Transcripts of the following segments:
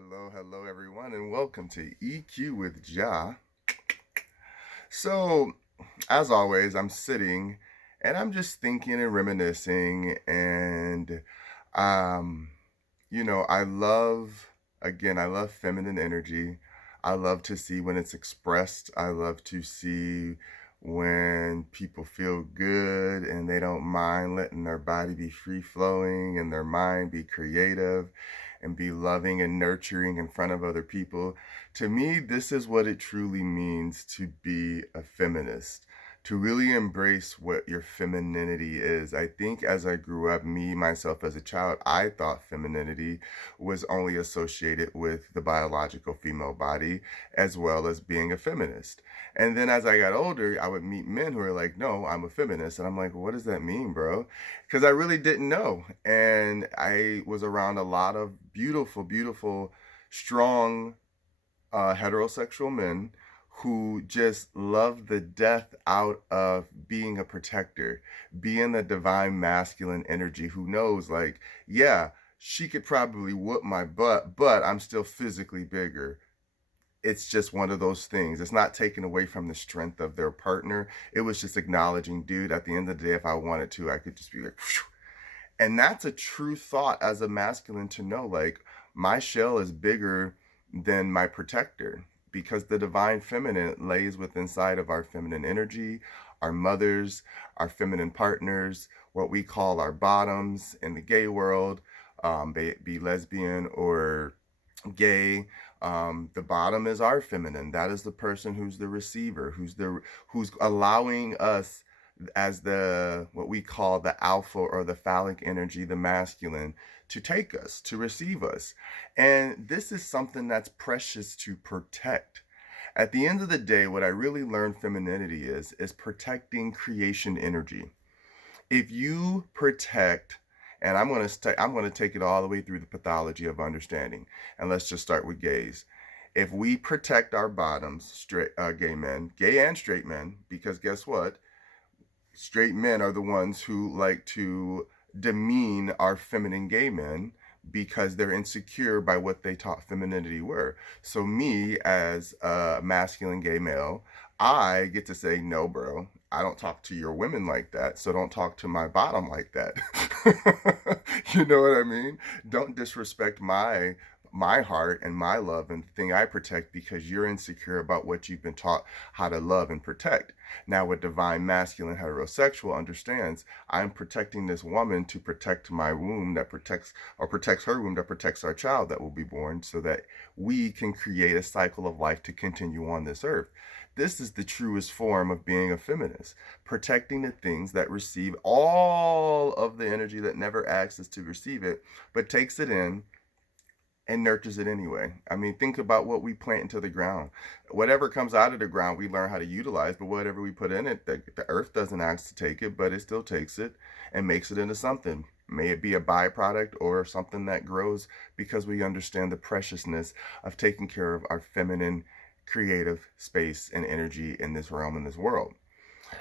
Hello, everyone, and welcome to EQ with Jah. So, as always, I'm sitting and I'm just thinking and reminiscing, and um, I love, again, I love feminine energy. I love to see when it's expressed. I love to see when people feel good and they don't mind letting their body be free flowing and their mind be creative and be loving and nurturing in front of other people. To me, this is what it truly means to be a feminist, to really embrace what your femininity is. I think as I grew up, me, myself as a child, I thought femininity was only associated with the biological female body as well as being a feminist. And then as I got older, I would meet men who are like, no, I'm a feminist. And I'm like, what does that mean, bro? Because I really didn't know. And I was around a lot of beautiful, strong heterosexual men who just love the death out of being a protector, being the divine masculine energy who knows, like, yeah, she could probably whoop my butt, but I'm still physically bigger. It's just one of those things. It's not taken away from the strength of their partner. It was just acknowledging, dude, at the end of the day, if I wanted to, I could just be like, phew. And that's a true thought as a masculine to know, like, my shell is bigger than my protector because the divine feminine lays within inside of our feminine energy, our mothers, our feminine partners, what we call our bottoms in the gay world, be it be lesbian or gay. The bottom is our feminine. That is the person who's the receiver, who's allowing us as the what we call the alpha or the phallic energy, the masculine, to take us, to receive us. And this is something that's precious to protect. At the end of the day, what I really learned femininity is protecting creation energy. If you protect, and I'm going to take it all the way through the pathology of understanding, and let's just start with gays. If we protect our bottoms, straight gay men, gay and straight men, because guess what? Straight men are the ones who like to demean our feminine gay men because they're insecure by what they taught femininity were. So me as a masculine gay male, I get to say, no, bro, I don't talk to your women like that, so don't talk to my bottom like that. You know what I mean? Don't disrespect my heart and my love and the thing I protect because you're insecure about what you've been taught how to love and protect. Now, what divine masculine heterosexual understands, I'm protecting this woman to protect my womb that protects her womb that protects our child that will be born so that we can create a cycle of life to continue on this earth. This is the truest form of being a feminist, protecting the things that receive all of the energy that never asks us to receive it, but takes it in and nurtures it anyway. I mean, think about what we plant into the ground. Whatever comes out of the ground, we learn how to utilize, but whatever we put in it, the earth doesn't ask to take it, but it still takes it and makes it into something. May it be a byproduct or something that grows because we understand the preciousness of taking care of our feminine creative space and energy in this realm, in this world.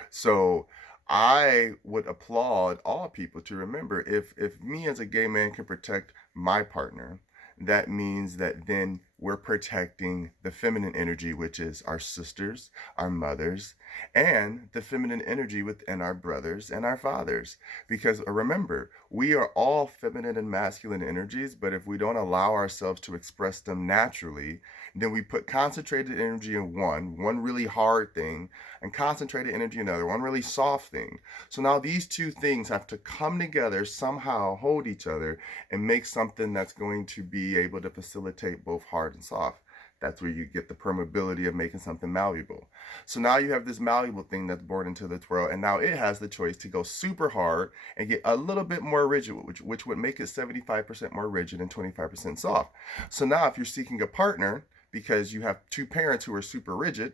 So I would applaud all people to remember if me as a gay man can protect my partner, that means that then we're protecting the feminine energy, which is our sisters, our mothers, and the feminine energy within our brothers and our fathers. Because remember, we are all feminine and masculine energies, but if we don't allow ourselves to express them naturally, then we put concentrated energy in one really hard thing, and concentrated energy in another, one really soft thing. So now these two things have to come together, somehow hold each other, and make something that's going to be able to facilitate both hard and soft. That's where you get the permeability of making something malleable. So now you have this malleable thing that's born into the world, and now it has the choice to go super hard and get a little bit more rigid, which would make it 75% more rigid and 25% soft. So now if you're seeking a partner because you have two parents who are super rigid,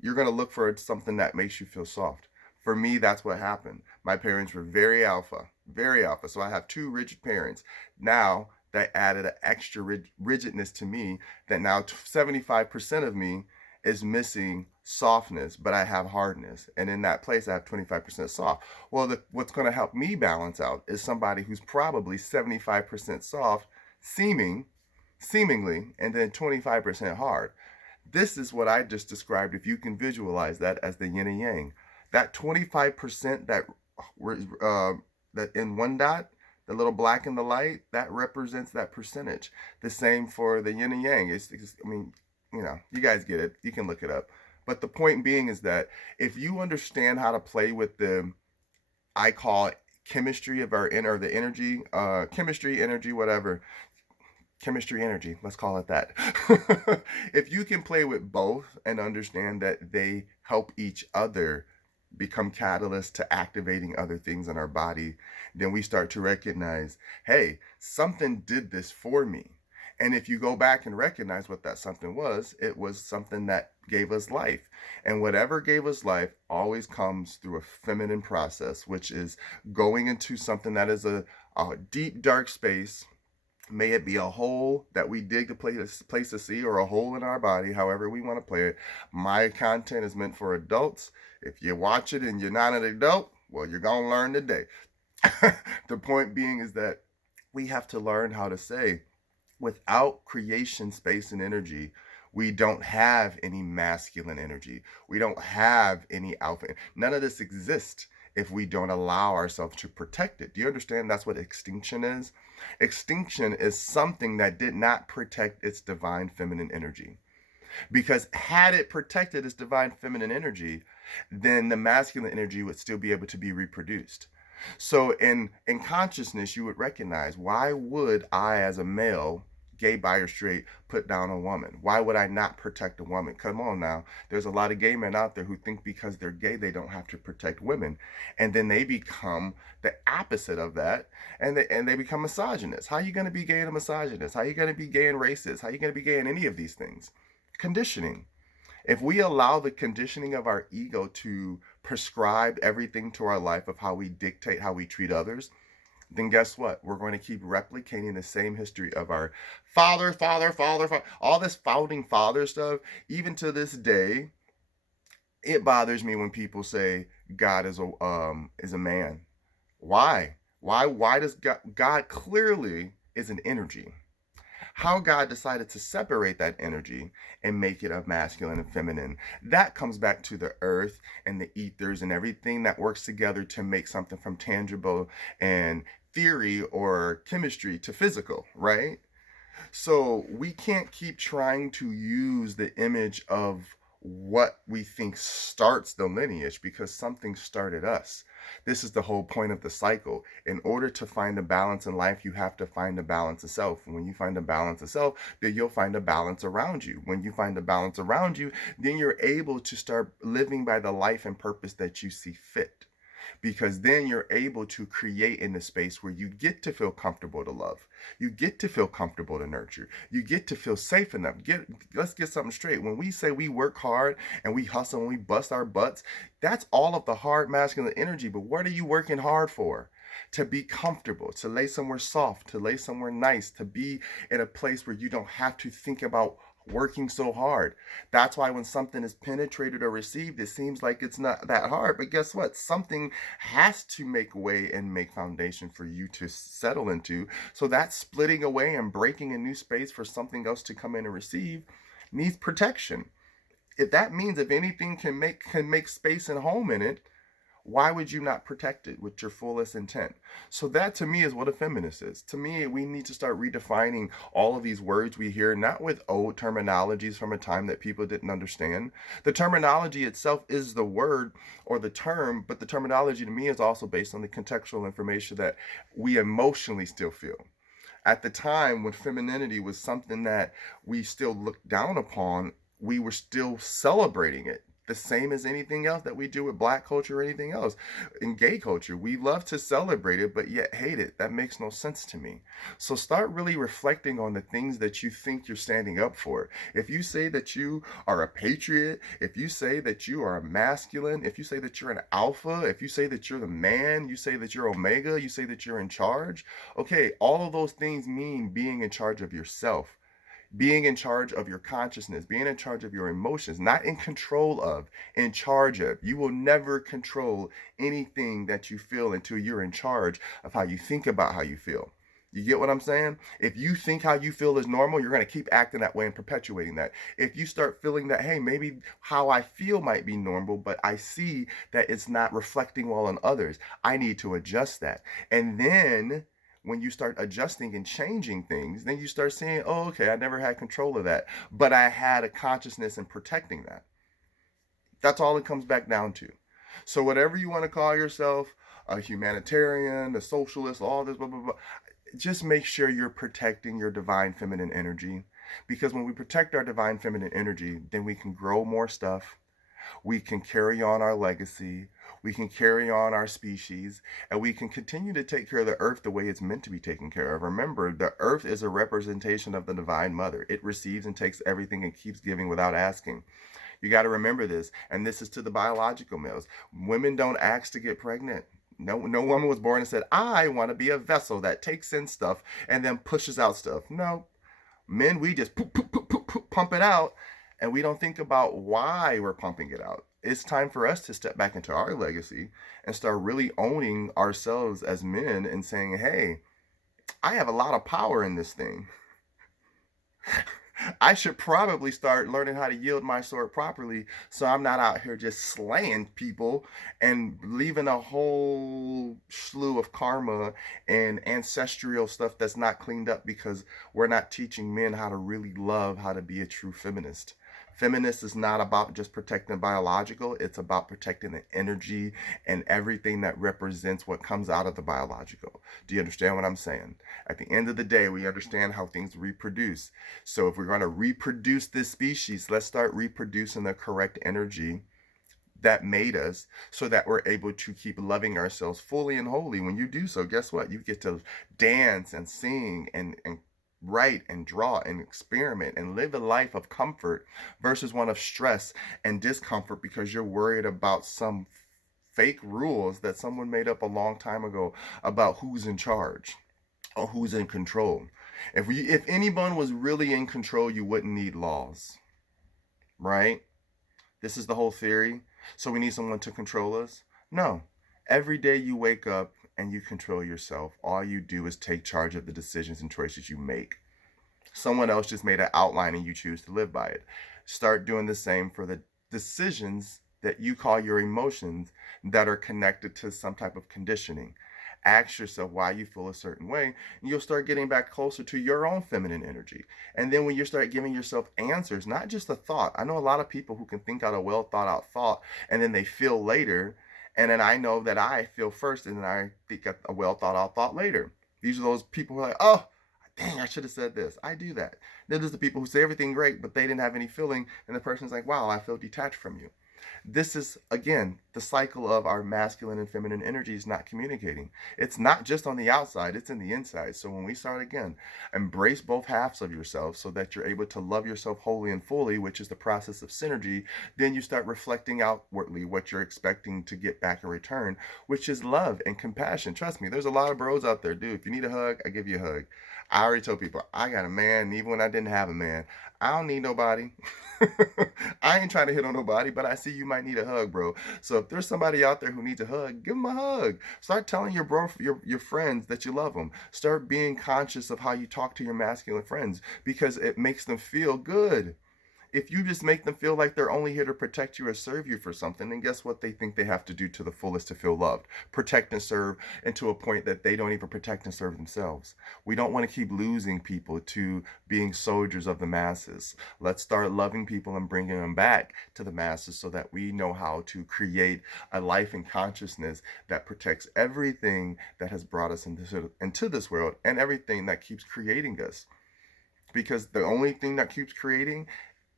you're going to look for something that makes you feel soft. For me, that's what happened. My parents were very alpha, very alpha. So I have two rigid parents. Now that added an extra rigidness to me that now 75% of me is missing softness, but I have hardness. And in that place, I have 25% soft. Well, what's going to help me balance out is somebody who's probably 75% soft, seeming seemingly, and then 25% hard. This is what I just described. If you can visualize that as the yin and yang, that 25% that in one dot, the little black in the light, that represents that percentage. The same for the yin and yang. I mean, you guys get it. You can look it up. But the point being is that if you understand how to play with the, I call it chemistry of our inner, the energy, chemistry, energy, whatever, chemistry, energy, let's call it that. If you can play with both and understand that they help each other become catalysts to activating other things in our body, then we start to recognize, hey, something did this for me. And if you go back and recognize what that something was, it was something that gave us life. And whatever gave us life always comes through a feminine process, which is going into something that is a deep, dark space. May it be a hole that we dig to place to see, or a hole in our body, however we want to play it. My content is meant for adults. If you watch it and you're not an adult, well, you're going to learn today. The point being is that we have to learn how to say, without creation, space, and energy, we don't have any masculine energy. We don't have any alpha. None of this exists if we don't allow ourselves to protect it. Do you understand that's what extinction is? Extinction is something that did not protect its divine feminine energy. Because had it protected its divine feminine energy, then the masculine energy would still be able to be reproduced. So in consciousness, you would recognize, why would I, as a male, gay, bi, or straight, put down a woman? Why would I not protect a woman? Come on now. There's a lot of gay men out there who think because they're gay, they don't have to protect women. And then they become the opposite of that, and they become misogynists. How are you going to be gay and a misogynist? How are you going to be gay and racist? How are you going to be gay in any of these things? Conditioning. If we allow the conditioning of our ego to prescribe everything to our life of how we dictate how we treat others, then guess what? We're going to keep replicating the same history of our father, all this founding father stuff. Even to this day, it bothers me when people say God is a man. Why? Why does God clearly is an energy? How God decided to separate that energy and make it a masculine and feminine, that comes back to the earth and the ethers and everything that works together to make something from tangible and theory or chemistry to physical, right? So we can't keep trying to use the image of what we think starts the lineage, because something started us. This is the whole point of the cycle. In order to find a balance in life, you have to find a balance of self. And when you find a balance of self, then you'll find a balance around you. When you find a balance around you, then you're able to start living by the life and purpose that you see fit, because then you're able to create in the space where you get to feel comfortable to love. You get to feel comfortable to nurture. You get to feel safe enough. Let's get something straight. When we say we work hard and we hustle and we bust our butts, that's all of the hard masculine energy. But what are you working hard for? To be comfortable, to lay somewhere soft, to lay somewhere nice, to be in a place where you don't have to think about working so hard. That's why when something is penetrated or received, it seems like it's not that hard. But guess what? Something has to make way and make foundation for you to settle into. So that splitting away and breaking a new space for something else to come in and receive needs protection. If that means if anything can make space and home in it, why would you not protect it with your fullest intent? So that to me is what a feminist is. To me, we need to start redefining all of these words we hear, not with old terminologies from a time that people didn't understand. The terminology itself is the word or the term, but the terminology to me is also based on the contextual information that we emotionally still feel. At the time when femininity was something that we still looked down upon, we were still celebrating it. The same as anything else that we do with black culture or anything else. In gay culture, we love to celebrate it, but yet hate it. That makes no sense to me. So start really reflecting on the things that you think you're standing up for. If you say that you are a patriot, if you say that you are a masculine, if you say that you're an alpha, if you say that you're the man, you say that you're omega, you say that you're in charge. Okay, all of those things mean being in charge of yourself, being in charge of your consciousness, being in charge of your emotions, not in control of, in charge of. You will never control anything that you feel until you're in charge of how you think about how you feel. You get what I'm saying? If you think how you feel is normal, you're going to keep acting that way and perpetuating that. If you start feeling that, hey, maybe how I feel might be normal, but I see that it's not reflecting well on others, I need to adjust that. And then when you start adjusting and changing things, then you start saying, oh, okay, I never had control of that, but I had a consciousness in protecting that. That's all it comes back down to. So, whatever you want to call yourself, a humanitarian, a socialist, all this, blah, blah, blah, just make sure you're protecting your divine feminine energy. Because when we protect our divine feminine energy, then we can grow more stuff. We can carry on our legacy. We can carry on our species. And we can continue to take care of the earth the way it's meant to be taken care of. Remember, the earth is a representation of the divine mother. It receives and takes everything and keeps giving without asking. You got to remember this. And this is to the biological males. Women don't ask to get pregnant. No woman was born and said, I want to be a vessel that takes in stuff and then pushes out stuff. No. Men, we just pump it out, and we don't think about why we're pumping it out. It's time for us to step back into our legacy and start really owning ourselves as men and saying, hey, I have a lot of power in this thing. I should probably start learning how to yield my sword properly so I'm not out here just slaying people and leaving a whole slew of karma and ancestral stuff that's not cleaned up because we're not teaching men how to really love how to be a true feminist. Feminist is not about just protecting biological, it's about protecting the energy and everything that represents what comes out of the biological. Do you understand what I'm saying? At the end of the day, we understand how things reproduce. So if we're going to reproduce this species, let's start reproducing the correct energy that made us so that we're able to keep loving ourselves fully and wholly. When you do so, guess what? You get to dance and sing and write and draw and experiment and live a life of comfort versus one of stress and discomfort because you're worried about some fake rules that someone made up a long time ago about who's in charge or who's in control. If anyone was really in control, you wouldn't need laws, right? This is the whole theory. So we need someone to control us? No. Every day you wake up and you control yourself. All you do is take charge of the decisions and choices you make. Someone else just made an outline and you choose to live by it. Start doing the same for the decisions that you call your emotions that are connected to some type of conditioning. Ask yourself why you feel a certain way, and you'll start getting back closer to your own feminine energy. And then when you start giving yourself answers, not just a thought. I know a lot of people who can think out a well thought out thought and then they feel later. And then I know that I feel first and then I think a well thought out thought later. These are those people who are like, oh, dang, I should have said this. I do that. Then there's the people who say everything great, but they didn't have any feeling. And the person's like, wow, I feel detached from you. This is, again, the cycle of our masculine and feminine energies not communicating. It's not just on the outside, it's in the inside. So when we start again, embrace both halves of yourself so that you're able to love yourself wholly and fully, which is the process of synergy. Then you start reflecting outwardly what you're expecting to get back in return, which is love and compassion. Trust me, there's a lot of bros out there, dude. If you need a hug, I give you a hug. I already told people I got a man, even when I didn't have a man. I don't need nobody. I ain't trying to hit on nobody, but I see you might need a hug, bro. So if there's somebody out there who needs a hug, give them a hug. Start telling your friends that you love them. Start being conscious of how you talk to your masculine friends because it makes them feel good. If you just make them feel like they're only here to protect you or serve you for something, then guess what they think they have to do to the fullest to feel loved? Protect and serve, and to a point that they don't even protect and serve themselves. We don't want to keep losing people to being soldiers of the masses. Let's start loving people and bringing them back to the masses so that we know how to create a life and consciousness that protects everything that has brought us into this world and everything that keeps creating us. Because the only thing that keeps creating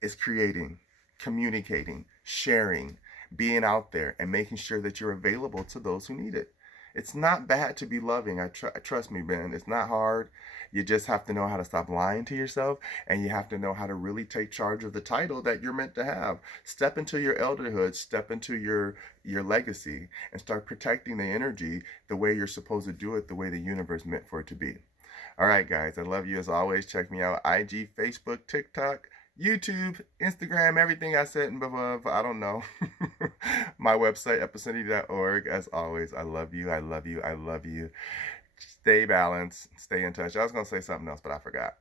is creating, communicating, sharing, being out there, and making sure that you're available to those who need it. It's not bad to be loving. Trust me, man. It's not hard. You just have to know how to stop lying to yourself, and you have to know how to really take charge of the title that you're meant to have. Step into your elderhood, step into your legacy, and start protecting the energy the way you're supposed to do it, the way the universe meant for it to be. All right, guys. I love you as always. Check me out: IG, Facebook, TikTok, YouTube, Instagram, everything I said above. I don't know. My website, epicity.org. As always, I love you. I love you. I love you. Stay balanced. Stay in touch. I was going to say something else, but I forgot.